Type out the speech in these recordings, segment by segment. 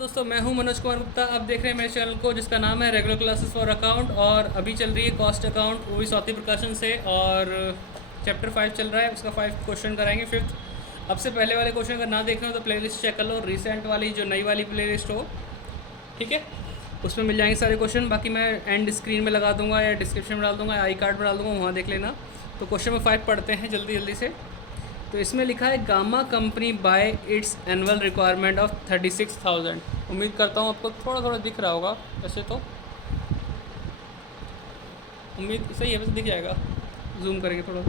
दोस्तों, मैं हूं मनोज कुमार गुप्ता। आप देख रहे हैं मेरे चैनल को जिसका नाम है रेगुलर क्लासेस फॉर अकाउंट। और अभी चल रही है कॉस्ट अकाउंट, वो भी स्वाति प्रकाशन से। और चैप्टर 5 चल रहा है, उसका 5 क्वेश्चन कराएंगे। फिफ्थ अब से पहले वाले क्वेश्चन अगर ना देख रहे हो तो प्लेलिस्ट चेक कर लो, रिसेंट वाली जो नई वाली प्लेलिस्ट हो, ठीक है, उसमें मिल जाएंगे सारे क्वेश्चन। बाकी मैं एंड स्क्रीन में लगा दूंगा या डिस्क्रिप्शन में डाल दूंगा, आई कार्ड में डाल दूंगा, वहाँ देख लेना। तो क्वेश्चन में 5 पढ़ते हैं जल्दी जल्दी से। तो इसमें लिखा है gamma company by it's annual requirement of 36,000। उम्मीद करता हूँ आपको थोड़ा थोड़ा दिख रहा होगा, वैसे तो उम्मीद सही है, वैसे दिख जाएगा, जूम करेंगे थोड़ा।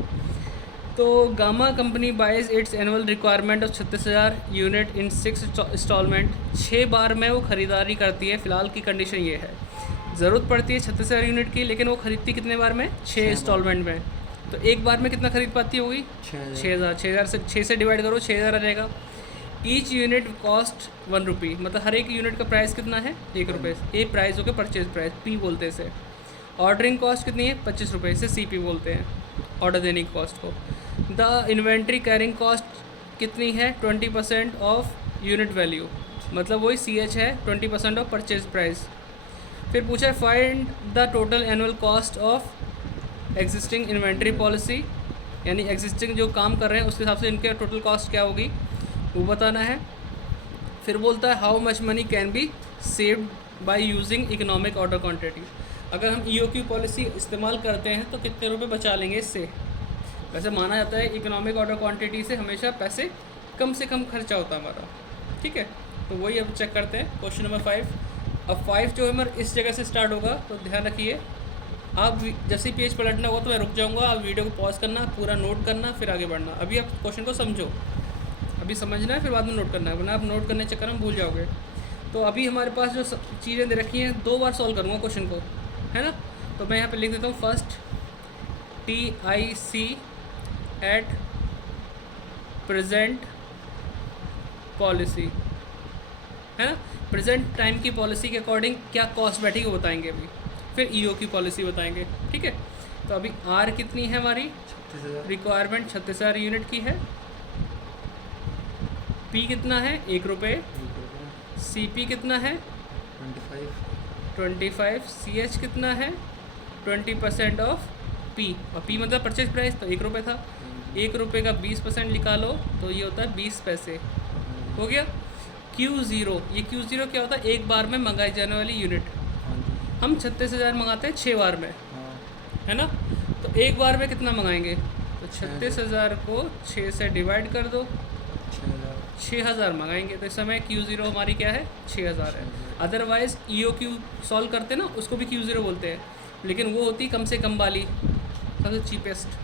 तो Gamma company buys its annual requirement of 36,000 unit in 6 instalment. 6 बार में वो ख़रीदारी करती है। फ़िलहाल की कंडीशन ये है, ज़रूरत पड़ती है 36,000 यूनिट की, लेकिन वो ख़रीदती कितने बार में? 6 इंस्टॉलमेंट में। तो एक बार में कितना खरीद पाती होगी? 6,000। 6,000 से 6 से डिवाइड करो, 6,000 आ जाएगा। ईच यूनिट कॉस्ट 1 रुपी, मतलब हर एक यूनिट का प्राइस कितना है? 1 रुपये। ए प्राइस हो गया परचेज प्राइस, पी बोलते हैं इसे। ऑर्डरिंग कॉस्ट कितनी है? 25 रुपये, इसे सी पी बोलते हैं, ऑर्डर देने की कॉस्ट को। द इन्वेंट्री कैरिंग कॉस्ट कितनी है? 20% ऑफ यूनिट वैल्यू, मतलब वही सी एच है, 20% ऑफ परचेज प्राइस। फिर पूछा है find the total annual cost of existing inventory policy, यानी एग्जिस्टिंग जो काम कर रहे हैं उसके हिसाब से इनके टोटल कॉस्ट क्या होगी वो बताना है। फिर बोलता है how much money can be saved by using economic order quantity. अगर हम ईओक्यू पॉलिसी इस्तेमाल करते हैं तो कितने रुपए बचा लेंगे इससे। वैसे माना जाता है इकोनॉमिक ऑर्डर क्वांटिटी से हमेशा पैसे कम से कम खर्चा होता है हमारा, ठीक है। तो वही अब चेक करते हैं क्वेश्चन नंबर 5। अब 5 जो है हमारा इस जगह से स्टार्ट होगा, तो ध्यान रखिए। आप जैसे ही पेज पलटना होगा तो मैं रुक जाऊंगा, आप वीडियो को पॉज करना, पूरा नोट करना, फिर आगे बढ़ना। अभी आप क्वेश्चन को समझो, अभी समझना है, फिर बाद में नोट करना है, वरना आप नोट करने के चक्कर में भूल जाओगे। तो अभी हमारे पास जो चीज़ें दे रखी हैं, 2 बार सॉल्व करूँगा क्वेश्चन को, है ना। तो मैं यहाँ पे लिख देता हूँ first TIC at present policy, है ना। प्रेजेंट टाइम की पॉलिसी के अकॉर्डिंग क्या कॉस्ट बैठेगी वो बताएंगे अभी। फिर ईओ की पॉलिसी बताएंगे, ठीक है। तो अभी आर कितनी है हमारी? 36,000। रिक्वायरमेंट 36,000 यूनिट की है। पी कितना है? 1 रुपये। सी पी कितना है? 25। सी एच कितना है? 20% ऑफ पी, और पी मतलब परचेज प्राइस, तो 1 रुपये था। 1 रुपये का 20% निकालो तो ये होता है 20 पैसे, हो गया। Q0, ये Q0 क्या होता है? एक बार में मंगाई जाने वाली यूनिट। हम 36,000 मंगाते हैं 6 बार में, है ना। तो एक बार में कितना मंगाएंगे? तो 36,000 को 6 से डिवाइड कर दो, 6,000 मंगाएंगे। तो इस समय Q0 हमारी क्या है? 6,000 है। अदरवाइज़ EOQ सॉल्व करते ना, उसको भी Q0 बोलते हैं, लेकिन वो होती कम से कम वाली, सबसे चीपेस्ट,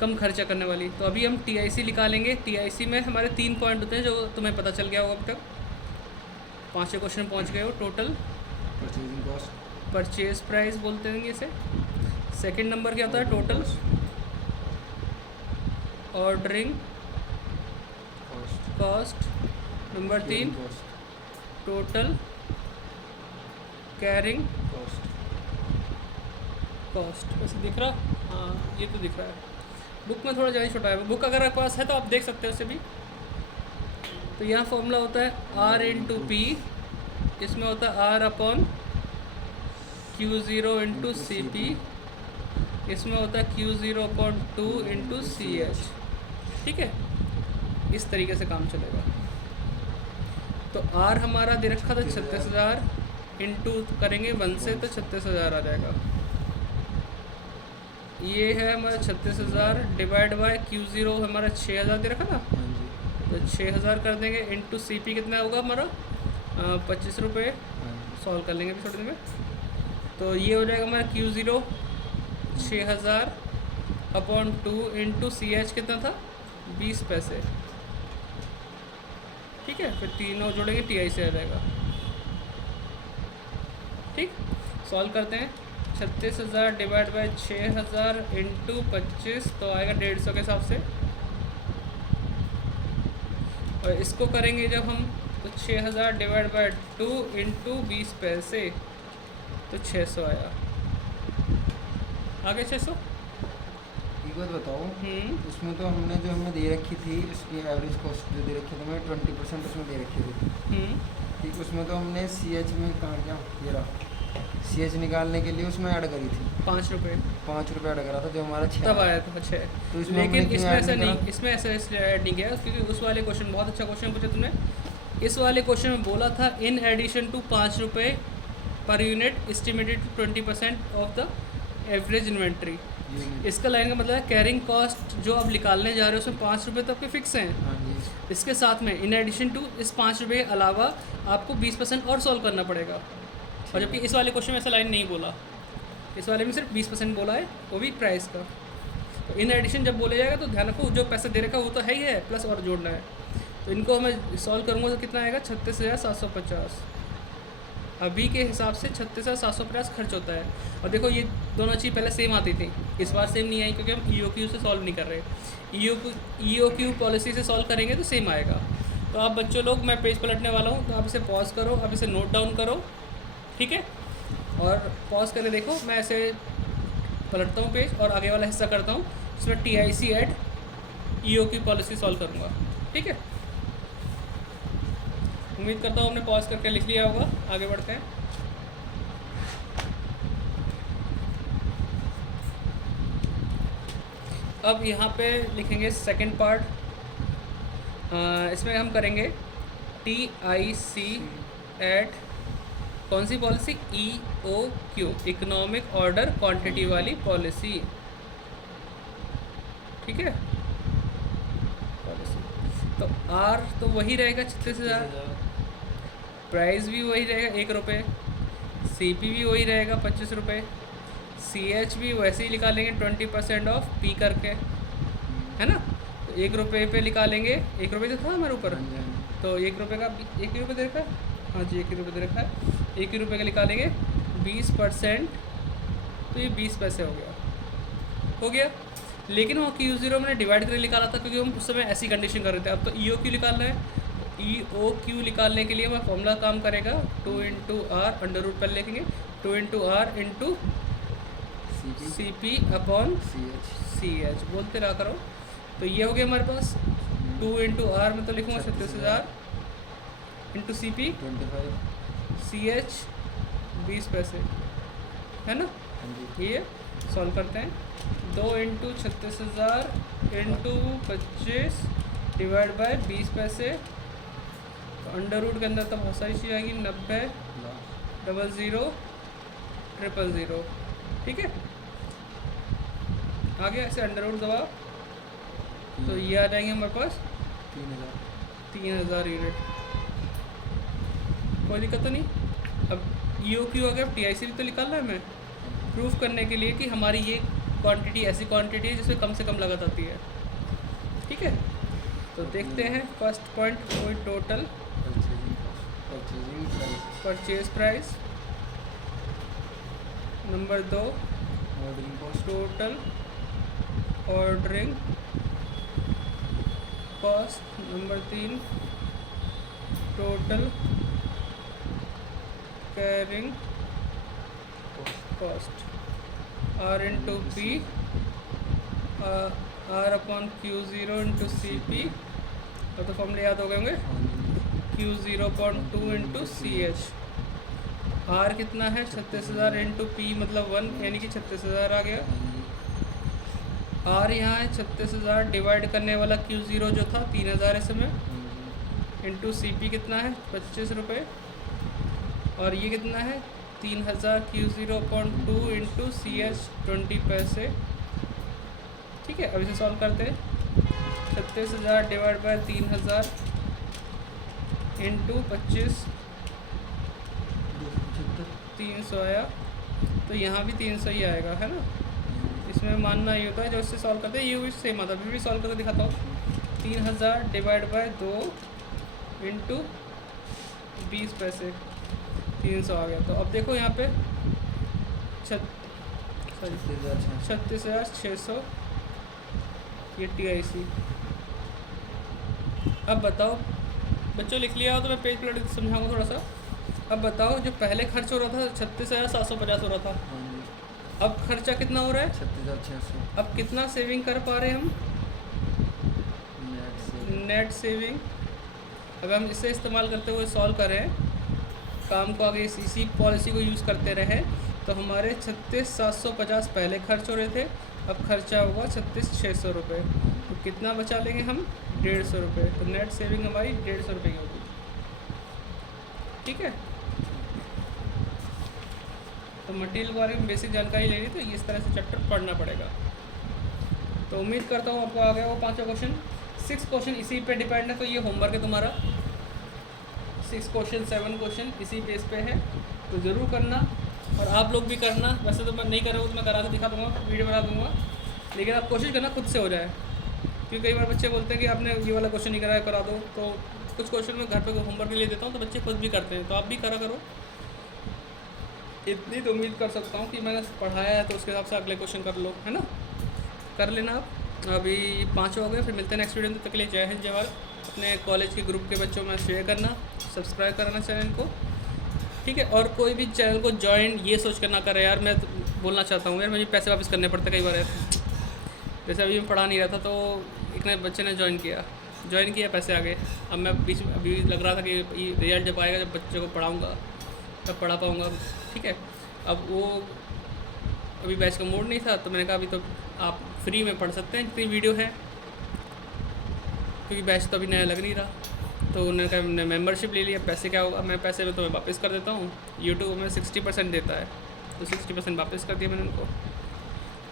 कम खर्चा करने वाली। तो अभी हम TIC निकालेंगे। TIC में हमारे 3 पॉइंट होते हैं जो तुम्हें पता चल गया होगा अब तक। 5वें क्वेश्चन पहुंच गए हो। Total purchasing cost, purchase price बोलते हैं इसे। सेकंड नंबर क्या होता है? Total ordering cost. Number 3 total carrying cost. वैसे दिख रहा? हाँ, ये तो दिख रहा है। बुक में थोड़ा ज़्यादा छोटा है, बुक अगर आपके पास है तो आप देख सकते हो उसे भी। तो यहाँ फॉर्मूला होता है R इंटू पी, इसमें होता है R upon Q0 into C P, इसमें होता है Q0 upon 2 into C H, ठीक है। इस तरीके से काम चलेगा। तो R हमारा दे रखा था 36,000, इंटू करेंगे 1 से तो 36,000 आ जाएगा। ये है हमारा 36,000 डिवाइड बाय Q0 हमारा 6,000 दे रखा था, तो 6,000 कर देंगे। इंटू सी पी कितना होगा हमारा? 25 रुपये। सॉल्व कर लेंगे अभी थोड़ी देर में। तो ये हो जाएगा हमारा Q0 6,000 upon 2 into C H कितना था? 20 पैसे, ठीक है। फिर तीनों जोड़ेंगे, TI से आ जाएगा, ठीक। सॉल्व करते हैं। 36,000 डिवाइड बाई 6,000 इंटू 25, तो आएगा 150 के हिसाब से। और इसको करेंगे जब हम, तो 6,000 डिवाइड बाई 2 इंटू 20 पैसे, तो 600 आया। आगे 600। एक बात बताओ, उसमें तो हमने जो हमें दे रखी थी इसकी एवरेज कॉस्ट जो दे रखी थी, हमें 20% उसमें दे रखी थी। ठीक, उसमें तो हमने सी एच में कहाँ गया, ये रहा सी एच निकालने के लिए उसमें ऐड करी थी 5 रुपये 5 रुपये ऐड करा था जो हमारा 6 तब आया था। अच्छा है, तो इसमें हमने लेकिन क्यों इसमें ऐड ऐसा नहीं नहीं, करा? इसमें ऐसा इसलिए ऐड नहीं किया क्योंकि उस वाले क्वेश्चन, बहुत अच्छा क्वेश्चन पूछा तुमने। इस वाले क्वेश्चन में बोला था इन एडिशन टू 5 रुपये per unit estimated 20% of the average inventory. Unit. इसका लाइन का मतलब है कैरिंग कॉस्ट जो आप निकालने जा रहे हो उसमें 5 रुपये तो आपके फिक्स हैं। हाँ जी। इसके साथ में इन एडिशन टू इस 5 रुपये के अलावा आपको 20% और सॉल्व करना पड़ेगा। और जबकि इस वाले क्वेश्चन में ऐसा लाइन नहीं बोला, इस वाले में सिर्फ 20% बोला है, वो भी प्राइस का। तो इन एडिशन जब बोला जाएगा तो ध्यान रखो जो पैसा दे रखा है वो तो है ही है, प्लस और जोड़ना है। तो इनको मैं सॉल्व करूँगा तो कितना आएगा 36,750। अभी के हिसाब से 36,750 खर्च होता है। और देखो ये दोनों चीज़ पहले सेम आती थी, इस बार सेम नहीं आई क्योंकि हम EOQ से सॉल्व नहीं कर रहे। EOQ पॉलिसी से सॉल्व करेंगे तो सेम आएगा। तो आप बच्चों लोग, मैं पेज पलटने वाला हूँ तो आप इसे पॉज करो, आप इसे नोट डाउन करो, ठीक है। और पॉज करके देखो, मैं ऐसे पलटता हूँ पेज और आगे वाला हिस्सा करता हूँ, इसमें TIC add EOQ policy solve करूँगा, ठीक है। उम्मीद करता हूँ आपने पॉज करके लिख लिया होगा। आगे बढ़ते हैं। अब यहाँ पे लिखेंगे सेकंड पार्ट, इसमें हम करेंगे TIC एट कौन सी policy, EOQ economic order quantity वाली पॉलिसी, ठीक है। पॉलिसी तो R तो वही रहेगा 36,000, प्राइस भी वही रहेगा 1 रुपये, CP भी वही रहेगा 25 रुपये, CH भी वैसे ही निकालेंगे 20% ऑफ P करके, है ना। तो 1 रुपये पे निकालेंगे, 1 रुपये तो था हमारे ऊपर, हाँ जी, हाँ जी। तो 1 रुपये का 1 रुपये दे रखा है, हाँ जी 1 रुपये दे रखा है। 1 रुपये का निकालेंगे 20%, तो ये 20 पैसे हो गया। लेकिन वो Q0 मैंने डिवाइड करके निकाला था क्योंकि हम उस समय ऐसी कंडीशन कर रहे थे। अब तो EOQ निकालना है, EOQ निकालने के लिए हमारा फॉर्मूला काम करेगा 2 × R अंडर रूट पर लिखेंगे 2 × R × CP अपॉन CH, बोलते रहा करो। तो ये हो गया हमारे पास 2 × R में तो लिखूँगा 36,000 × CP 25। CH 20 पैसे, है ना। हाँ जी। ये सॉल्व करते हैं। 2 × 36,000 × 25 डिवाइड बाय 20 पैसे, तो अंडर रूट के अंदर तो बहुत सारी चीज़ आएगी, 90 00 000, ठीक है। आ गया, ऐसे अंडर रूट दबा तो ये आ जाएंगे हमारे पास 3,000 यूनिट, कोई दिक्कत तो नहीं। अब EOQ अगर TIC भी तो निकालना है हमें, प्रूफ करने के लिए कि हमारी ये क्वांटिटी ऐसी क्वांटिटी है जिसमें कम से कम लागत आती है, ठीक है। तो देखते हैं फर्स्ट पॉइंट, कोई total purchase price, number 2 total ordering cost, number 3 total carrying cost, R × P R upon Q0 × CP, और तो फॉर्मूले याद हो गए होंगे, Q0.2 × CH। R कितना है 36,000 × P मतलब 1, यानी कि 36,000 आ गया। R यहाँ है 36,000 डिवाइड करने वाला Q0 जो था 3,000 इसमें, इंटू CP कितना है 25 रुपये, और ये कितना है 3,000 Q0.2 × CH 20 पैसे, ठीक है। अब इसे सॉल्व करते हैं। 36,000 डिवाइड बाय 3,000 इंटू 25, 300 आया, तो यहाँ भी 300 ही आएगा, है ना। इसमें मानना ये होता है जो इससे सॉल्व करते हैं ये भी सेम आता है, फिर भी सॉल्व करके दिखाता हूँ। 3,000 डिवाइड बाय 2 इंटू 20 पैसे, 300 आ गया। तो अब देखो यहाँ पे 36,600 ये TIC। अब बताओ बच्चों, लिख लिया हो तो मैं पेज पलट समझाऊंगा थोड़ा सा। अब बताओ जो पहले खर्च हो रहा था 36,750 हो रहा था, अब खर्चा कितना हो रहा है 36,600। अब कितना सेविंग कर पा रहे हैं हम, नेट सेविंग। अगर हम इसे इस्तेमाल करते हुए सॉल्व करें काम को आगे इसी पॉलिसी को यूज़ करते रहे तो हमारे 36,750 पहले खर्च हो रहे थे, अब खर्चा होगा 36,600 रुपये। तो कितना बचा लेंगे हम? 150 रुपये। तो नेट सेविंग हमारी 150 रुपये की होगी। ठीक है, तो मटेरियल के बारे में बेसिक जानकारी लेनी तो इस तरह से चैप्टर पढ़ना पड़ेगा। तो उम्मीद करता हूँ आपको आ गया वो 5वां क्वेश्चन। 6 क्वेश्चन इसी पे डिपेंड है, तो ये होमवर्क है तुम्हारा। 6 क्वेश्चन 7 क्वेश्चन इसी बेस पे है, तो ज़रूर करना और आप लोग भी करना। वैसे तो मैं नहीं कर रहा हूँ तो मैं करा के दिखा दूँगा, वीडियो बना दूँगा, लेकिन आप कोशिश करना खुद से हो जाए, क्योंकि कई बार बच्चे बोलते हैं कि आपने ये वाला क्वेश्चन नहीं कराया, करा दो। तो कुछ क्वेश्चन मैं घर पे होमवर्क के लिए देता हूँ, तो बच्चे खुद भी करते हैं, तो आप भी करा करो। इतनी तो उम्मीद कर सकता हूँ कि मैंने पढ़ाया है तो उसके हिसाब से अगले क्वेश्चन कर लो, है ना, कर लेना आप। अभी 5 हो गए, फिर मिलते हैं नेक्स्ट वीडियो में। तब तक के लिए जय हिंद जय भारत। अपने कॉलेज के ग्रुप के बच्चों में शेयर करना, सब्सक्राइब कराना चैनल को, ठीक है। और कोई भी चैनल को ज्वाइन ये सोच कर ना करे यार, मैं बोलना चाहता हूँ यार, मुझे पैसे वापस करने पड़ते कई बार यार। जैसे अभी मैं पढ़ा नहीं रहा था तो एक नए बच्चे ने ज्वाइन किया, पैसे आ गए। अब मैं बीच में अभी लग रहा था कि रिजल्ट जब आएगा, जब बच्चे को पढ़ाऊँगा तब पढ़ा पाऊँगा, ठीक है। अब वो अभी बैच का मोड नहीं था, तो मैंने कहा अभी तो आप फ्री में पढ़ सकते हैं जितनी वीडियो है, क्योंकि बैच तो अभी नया लग नहीं रहा। तो उन्होंने कहा मैंने मेंबरशिप ले लिया, पैसे क्या होगा, मैं पैसे में तुम्हें वापस कर देता हूँ। यूट्यूब में 60% देता है, तो 60% वापस कर दिया मैंने उनको।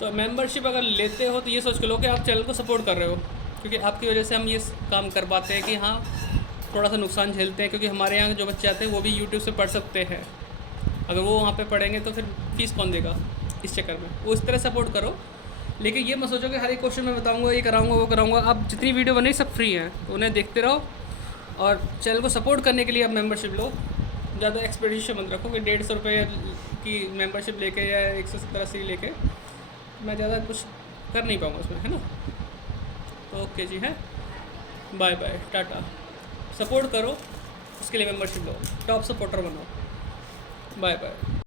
तो मेंबरशिप अगर लेते हो तो ये सोच के लो कि आप चैनल को सपोर्ट कर रहे हो, क्योंकि आपकी वजह से हम ये काम कर पाते हैं कि हाँ थोड़ा सा नुकसान झेलते हैं, क्योंकि हमारे यहाँ जो बच्चे आते हैं वो भी यूट्यूब से पढ़ सकते हैं। अगर वो वहाँ पे पढ़ेंगे तो फिर फीस कौन देगा, इस चक्कर में वो इस तरह सपोर्ट करो। लेकिन ये मत सोचो कि हर एक क्वेश्चन मैं बताऊँगा, ये कराऊँगा वो कराऊँगा। आप जितनी वीडियो बने सब फ्री हैं, तो उन्हें देखते रहो और चैनल को सपोर्ट करने के लिए आप मेंबरशिप लो। ज़्यादा एक्सपेक्टेशन मत रखो कि 150 रुपये की मेंबरशिप लेके या 170-80 लेके मैं ज़्यादा कुछ कर नहीं पाऊँगा उसमें, है ना। तो ओके जी, है, बाय बाय, टाटा। सपोर्ट करो, उसके लिए मेंबरशिप लो, टॉप सपोर्टर बनो। Bye bye.